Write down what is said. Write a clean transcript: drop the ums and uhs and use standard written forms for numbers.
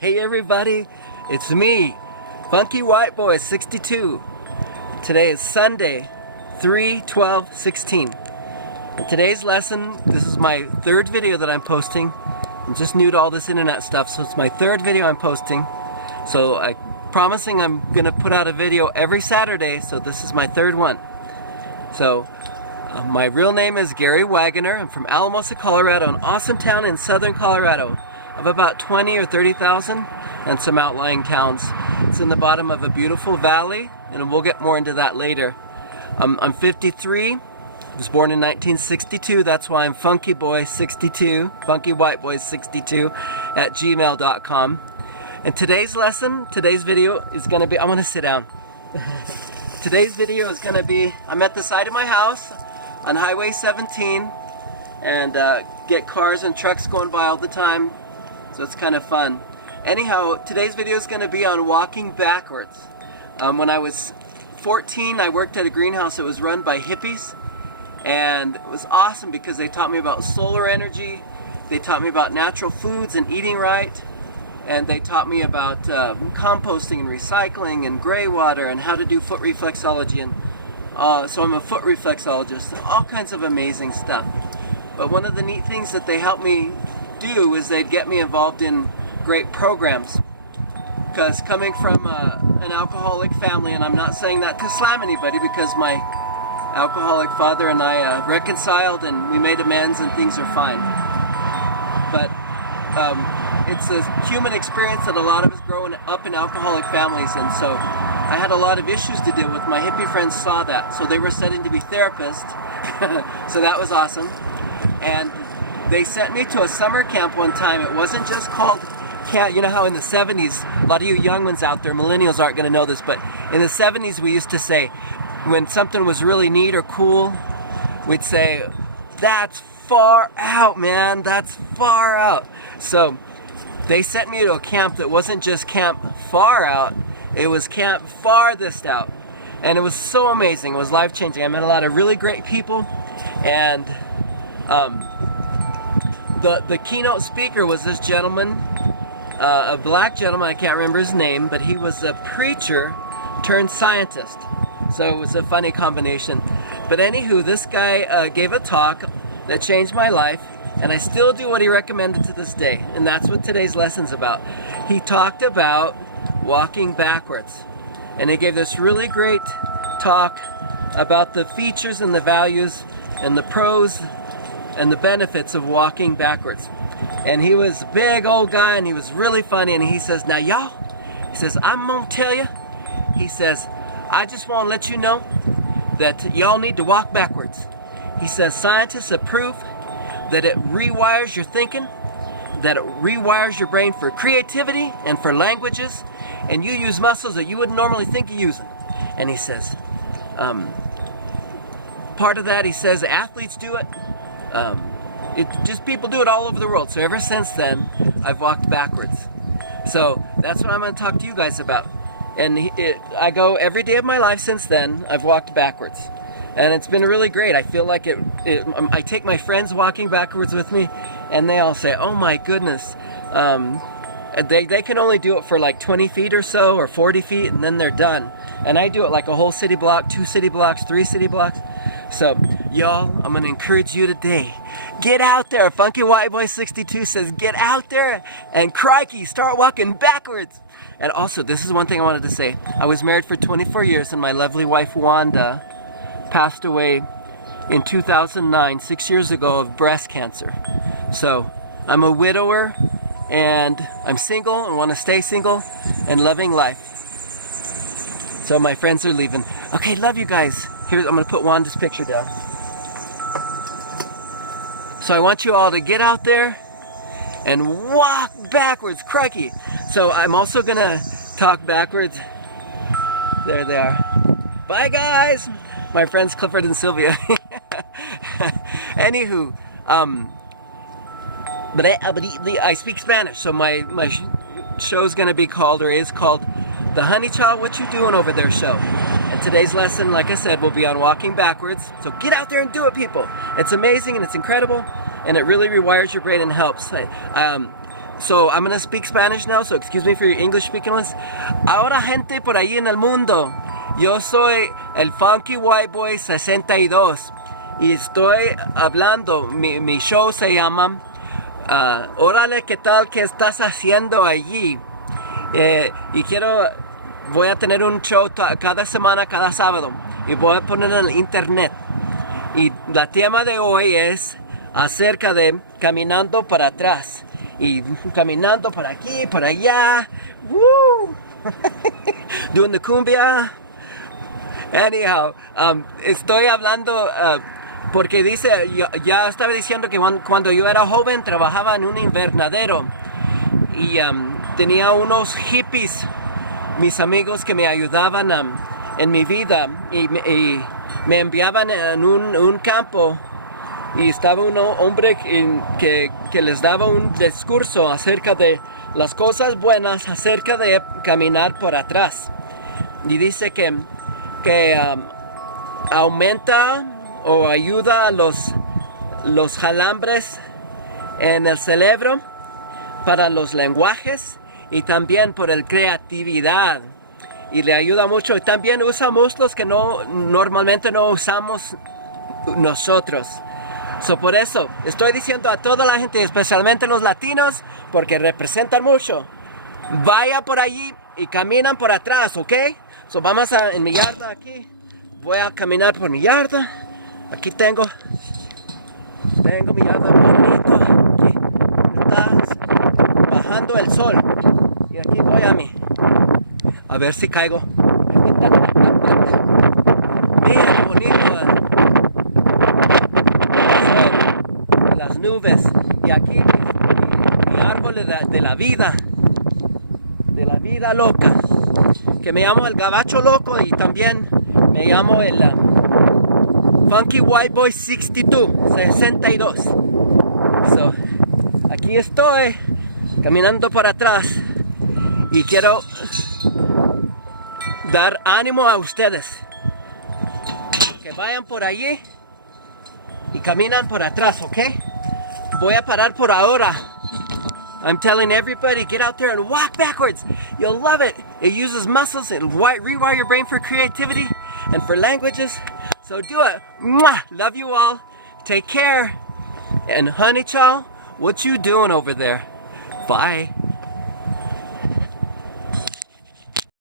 Hey everybody, it's me, Funky White Boy 62. Today is Sunday, 3/12/16. In today's lesson, this is my third video that I'm posting. I'm just new to all this internet stuff, so it's my third video I'm posting. So I'm promising I'm gonna put out a video every Saturday, so this is my third one. So my real name is Gary Wagoner. I'm from Alamosa, Colorado, an awesome town in southern Colorado of about 20 or 30,000 and some outlying towns. It's in the bottom of a beautiful valley, and we'll get more into that later. I'm 53. I was born in 1962. That's why I'm Funky Boy 62, Funky White Boy 62 at gmail.com. And today's lesson, today's video is going to be, I want to sit down. Today's video is going to be, I'm at the side of my house on Highway 17 and get cars and trucks going by all the time. So it's kind of fun. Anyhow, today's video is going to be on walking backwards. When I was 14, I worked at a greenhouse that was run by hippies, and it was awesome because they taught me about solar energy, they taught me about natural foods and eating right, and they taught me about composting and recycling and gray water and how to do foot reflexology. And so I'm a foot reflexologist, all kinds of amazing stuff. But one of the neat things that they helped me do is they'd get me involved in great programs, because coming from an alcoholic family, and I'm not saying that to slam anybody, because my alcoholic father and I reconciled and we made amends and things are fine, but it's a human experience that a lot of us growing up in alcoholic families, and so I had a lot of issues to deal with. My hippie friends saw that, so they were studying to be therapists. So that was awesome. And they sent me to a summer camp one time. It wasn't just called camp. You know how in the 70s, a lot of you young ones out there, millennials aren't going to know this, but in the 70s we used to say, when something was really neat or cool, we'd say, that's far out, man, that's far out. So they sent me to a camp that wasn't just camp far out, it was camp farthest out. And it was so amazing, it was life-changing. I met a lot of really great people, and the keynote speaker was this gentleman, a black gentleman, I can't remember his name, but he was a preacher turned scientist. So it was a funny combination. But anywho, this guy gave a talk that changed my life, and I still do what he recommended to this day. And that's what today's lesson's about. He talked about walking backwards. And he gave this really great talk about the features and the values and the pros and the benefits of walking backwards. And he was a big old guy, and he was really funny, and he says, now y'all, he says, I'm gonna tell you, he says, I just want to let you know that y'all need to walk backwards. He says, scientists have proved that it rewires your thinking, that it rewires your brain for creativity and for languages, and you use muscles that you wouldn't normally think of using. And he says, part of that, he says, athletes do it. Just people do it all over the world. So ever since then, I've walked backwards. So that's what I'm going to talk to you guys about. And I go every day of my life since then, I've walked backwards. And it's been really great. I feel like I take my friends walking backwards with me, and they all say, oh my goodness. They can only do it for like 20 feet or so, or 40 feet, and then they're done. And I do it like a whole city block, 2 city blocks, 3 city blocks. So, y'all, I'm going to encourage you today. Get out there. Funky White Boy 62 says, get out there and crikey, start walking backwards. And also, this is one thing I wanted to say. I was married for 24 years, and my lovely wife, Wanda, passed away in 2009, 6 years ago, of breast cancer. So, I'm a widower, and I'm single and want to stay single and loving life. So my friends are leaving. Okay, love you guys. I'm going to put Wanda's picture down. So I want you all to get out there and walk backwards. Crikey. So I'm also going to talk backwards. There they are. Bye, guys. My friends Clifford and Sylvia. Anywho, but I speak Spanish, so my show's going to be called, or is called, the Honey Child What You Doing Over There show. And today's lesson, like I said, will be on walking backwards. So get out there and do it, people. It's amazing and it's incredible, and it really rewires your brain and helps. So I'm gonna speak Spanish now, so excuse me for your English speaking ones. Ahora, gente por ahí en el mundo, yo soy el Funky White Boy 62 y estoy hablando, mi show se llama Órale, ¿qué tal? ¿Qué estás haciendo allí? Y voy a tener un show cada semana, cada sábado, y voy a poner en el internet. Y el tema de hoy es acerca de caminando para atrás y caminando para aquí, para allá. Woo! Doing the cumbia. Anyhow, estoy hablando porque ya estaba diciendo que cuando yo era joven trabajaba en un invernadero y tenía unos hippies, mis amigos que me ayudaban en mi vida y me enviaban en un campo y estaba un hombre que les daba un discurso acerca de las cosas buenas, acerca de caminar por atrás. Y dice que aumenta o ayuda a los calambres en el cerebro para los lenguajes y también por la creatividad. Y le ayuda mucho. Y también usa músculos que normalmente no usamos nosotros. Por eso estoy diciendo a toda la gente, especialmente los latinos, porque representan mucho, vaya por allí y caminan por atrás, ¿ok? Vamos en mi yarda aquí. Voy a caminar por mi yarda. Aquí tengo mi yarda bonito. Aquí está bajando el sol. Y aquí voy a ver si caigo. Mira qué bonito. Las nubes. Y aquí mi árbol de la vida loca, que me llamo el gabacho loco y también me llamo el Funky White Boy 62. Aquí estoy caminando para atrás y quiero dar ánimo a ustedes que vayan por allí y caminan por atrás, ¿ok? Voy a parar por ahora. I'm telling everybody, get out there and walk backwards. You'll love it. It uses muscles. It'll rewire your brain for creativity and for languages. So do it. Mwah! Love you all. Take care. And honey child, what you doing over there? Bye.